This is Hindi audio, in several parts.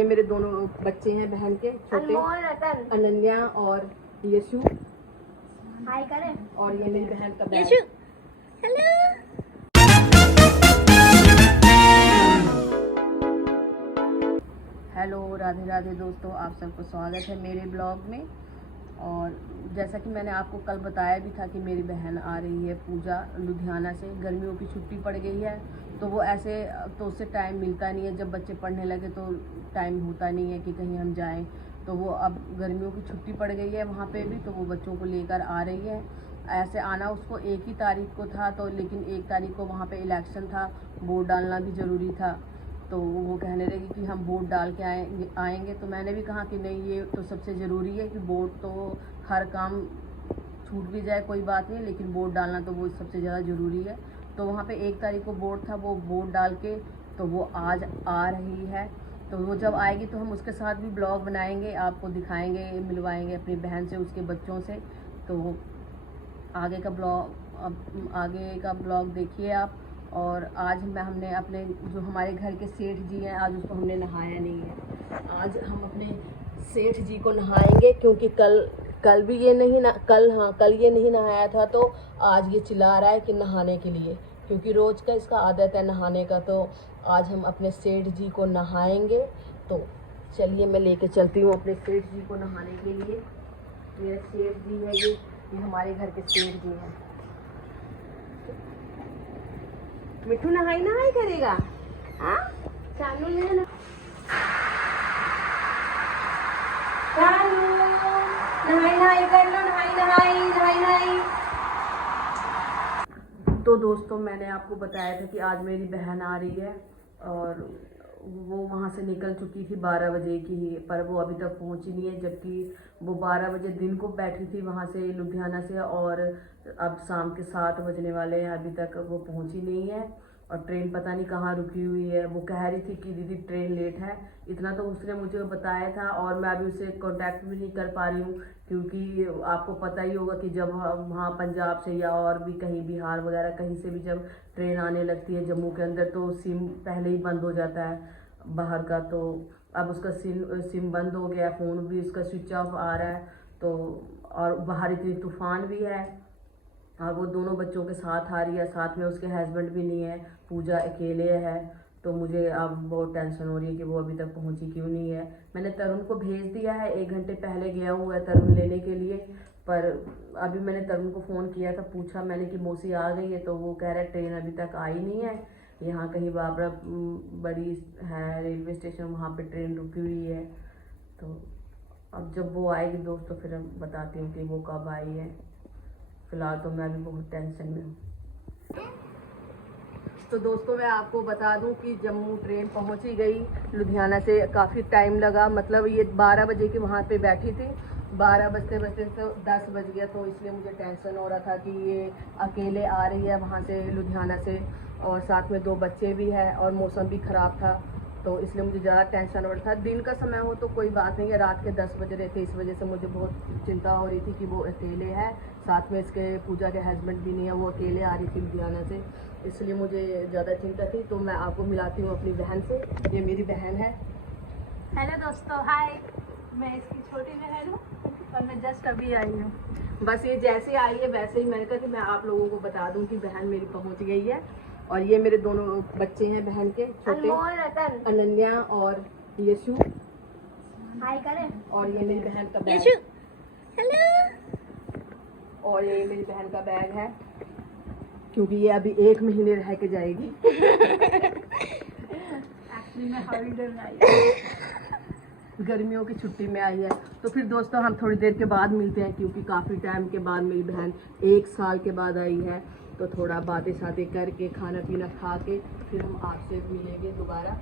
ये मेरे दोनों बच्चे हैं बहन के छोटे, अनन्या और यशु। हाय करें। और ये मेरी बहन का bag. Yashu hello. Hello, Radhe Radhe दोस्तों, आप सबको स्वागत है मेरे ब्लॉग में। और जैसा कि मैंने आपको कल बताया भी था कि मेरी बहन आ रही है पूजा लुधियाना से। गर्मियों की छुट्टी पड़ गई है तो वो ऐसे तो उससे टाइम मिलता नहीं है। जब बच्चे पढ़ने लगे तो टाइम होता नहीं है कि कहीं हम जाएं। तो वो अब गर्मियों की छुट्टी पड़ गई है वहाँ पे भी, तो वो बच्चों को लेकर आ रही है। ऐसे आना उसको 1 ही तारीख को था, तो लेकिन 1 तारीख को वहाँ पे इलेक्शन था, वोट डालना भी ज़रूरी था। तो वो कहने लगी कि हम वोट डाल के आएंगे। तो मैंने भी कहा कि नहीं, ये तो सबसे ज़रूरी है कि वोट तो हर काम छूट भी जाए कोई बात नहीं, लेकिन वोट डालना तो वो सबसे ज़्यादा ज़रूरी है। तो वहाँ पे 1 तारीख को वोट था, वो वोट डाल के तो वो आज आ रही है। तो वो जब आएगी तो हम उसके साथ भी ब्लॉग बनाएंगे, आपको दिखाएंगे, मिलवाएंगे अपनी बहन से, उसके बच्चों से। तो आगे का ब्लॉग देखिए आप। और आज हमने अपने जो हमारे घर के सेठ जी हैं, आज उसको हमने नहाया नहीं है। आज हम अपने सेठ जी को नहाएंगे, क्योंकि कल भी ये नहीं ना कल ये नहीं नहाया था, तो आज ये चिल्ला रहा है कि नहाने के लिए, क्योंकि रोज़ का इसका आदत है नहाने का। तो आज हम अपने सेठ जी को नहाएंगे। तो चलिए मैं लेके चलती हूँ अपने सेठ जी को नहाने के लिए। मेरे सेठ जी है ये हमारे घर के सेठ जी हैं। मिठू नहाई करेगा। हाँ चालू ले चालू, नहाई कर लो, नहाई। तो दोस्तों, मैंने आपको बताया था कि आज मेरी बहन आ रही है और वो वहाँ से निकल चुकी थी 12 बजे की ही, पर वो अभी तक पहुँची नहीं है। जबकि वो 12 बजे दिन को बैठी थी वहाँ से लुधियाना से, और अब शाम के 7 बजने वाले हैं, अभी तक वो पहुँची नहीं है। और ट्रेन पता नहीं कहाँ रुकी हुई है। वो कह रही थी कि दीदी ट्रेन लेट है, इतना तो उसने मुझे बताया था। और मैं अभी उसे कांटेक्ट भी नहीं कर पा रही हूँ, क्योंकि आपको पता ही होगा कि जब वहाँ पंजाब से या और भी कहीं बिहार वगैरह कहीं से भी जब ट्रेन आने लगती है जम्मू के अंदर, तो सिम पहले ही बंद हो जाता है बाहर का। तो अब उसका सिम बंद हो गया, फ़ोन भी उसका स्विच ऑफ आ रहा है। तो और बाहर इतनी तूफान भी है, और वो दोनों बच्चों के साथ आ रही है, साथ में उसके हस्बैंड भी नहीं है, पूजा अकेले है। तो मुझे अब बहुत टेंशन हो रही है कि वो अभी तक पहुंची क्यों नहीं है। मैंने तरुण को भेज दिया है, 1 घंटे पहले गया हुआ है तरुण लेने के लिए। पर अभी मैंने तरुण को फ़ोन किया था, पूछा मैंने कि मौसी आ गई है, तो वो कह रहा है ट्रेन अभी तक आई नहीं है। यहाँ कहीं बाबरा बड़ी है रेलवे स्टेशन, वहाँ पे ट्रेन रुकी हुई है। तो अब जब वो आएगी दोस्तों फिर हम बताती हूँ कि वो कब आई है। फिलहाल तो मैं भी बहुत टेंशन में हूँ। तो दोस्तों, मैं आपको बता दूं कि जम्मू ट्रेन पहुंच ही गई। लुधियाना से काफ़ी टाइम लगा, मतलब ये 12 बजे की वहाँ पे बैठी थी, 12 बजते बजते तो 10 बज गया। तो इसलिए मुझे टेंशन हो रहा था कि ये अकेले आ रही है वहाँ से लुधियाना से, और साथ में 2 बच्चे भी हैं, और मौसम भी ख़राब था। तो इसलिए मुझे ज़्यादा टेंशन हो रहा था। दिन का समय हो तो कोई बात नहीं है, रात के 10 बज रहे थे, इस वजह से मुझे बहुत चिंता हो रही थी कि वो अकेले है, साथ में इसके पूजा के हस्बैंड भी नहीं है, वो अकेले आ रही थी लुधियाना से, इसलिए मुझे ज़्यादा चिंता थी। तो मैं आपको मिलाती हूँ अपनी बहन से। ये मेरी बहन है। हेलो दोस्तों, हाय। मैं इसकी छोटी बहन हूँ और मैं जस्ट अभी आई हूँ। बस ये जैसे आई है वैसे ही मैंने कहा कि मैं आप लोगों को बता दूं कि बहन मेरी पहुंच गई है। और ये मेरे दोनों बच्चे हैं बहन के छोटे, अनन्या और यशु। हाय करें। और ये मेरी बहन का बैग। यशु हेलो। और ये मेरी बहन का बैग है, क्योंकि ये अभी 1 महीने रह के जाएगी। एक्चुअली मैं हॉलीडे में आई हूँ। गर्मियों की छुट्टी में आई है। तो फिर दोस्तों, हम थोड़ी देर के बाद मिलते हैं, क्योंकि काफ़ी टाइम के बाद मेरी बहन 1 साल के बाद आई है। तो थोड़ा बातें शातें करके, खाना पीना खा के फिर हम आपसे मिलेंगे दोबारा।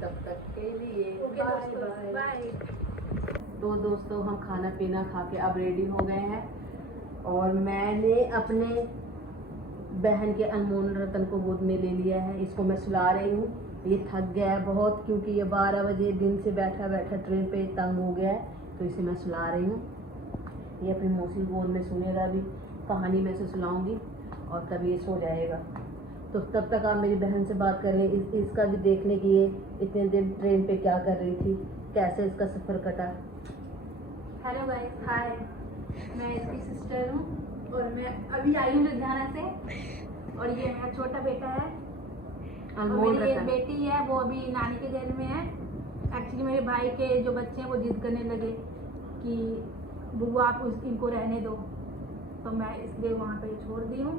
तब तक के लिए बाय बाय। तो दोस्तों, हम खाना पीना खा के अब रेडी हो गए हैं, और मैंने अपने बहन के अनमोल रतन को गोद में ले लिया है। इसको मैं सुला रही हूँ, ये थक गया है बहुत, क्योंकि ये 12 बजे दिन से बैठा बैठा ट्रेन पे तंग हो गया है। तो इसे मैं सुला रही हूँ। ये अपनी मौसी गोद में सुनेगा, भी कहानी में से सुनाऊंगी, और तब ये सो जाएगा। तो तब तक आप मेरी बहन से बात कर रहे हैं, इसका भी देखने की ये इतने दिन ट्रेन पे क्या कर रही थी। कैसे इसका सफ़र कटा। हेलो गाइस, हाय, मैं इसकी सिस्टर हूँ और मैं अभी आई हूँ लुधियाना से। और ये मेरा छोटा बेटा है और अनमोल मेरी एक रतन। बेटी है, वो अभी नानी के घर में है। एक्चुअली मेरे भाई के जो बच्चे हैं वो जिद करने लगे कि बुआ आप इनको रहने दो, तो मैं इसलिए वहाँ पे छोड़ दी हूँ।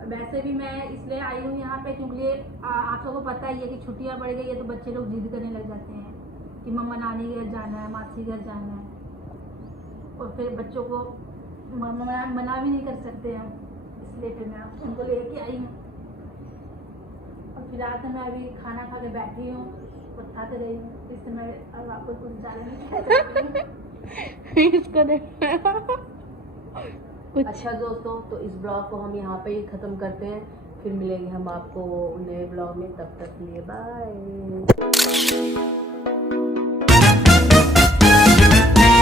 और वैसे भी मैं इसलिए आई हूँ यहाँ पे क्योंकि आप सबको पता ही है कि छुट्टियाँ पड़ गई है तो बच्चे लोग जिद करने लग जाते हैं कि मम्मा नानी घर जाना है, मासी घर जाना है, और फिर बच्चों को मना भी नहीं कर सकते हैं, इसलिए फिर मैं उनको लेके आई हूँ। और फिलहाल तो मैं अभी खाना खा के बैठी हूँ और थक रही हूँ, इससे मैं अब आपको कुछ ज़्यादा नहीं कह सकती। इसको देख। अच्छा दोस्तों, तो इस ब्लॉग को हम यहाँ पे ही ख़त्म करते हैं, फिर मिलेंगे हम आपको नए ब्लॉग में। तब तक के लिए बाय।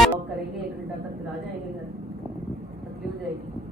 ब्लॉग करेंगे 1 घंटा तक, फिर आ जाएंगे घर, तकलीफ हो जाएगी।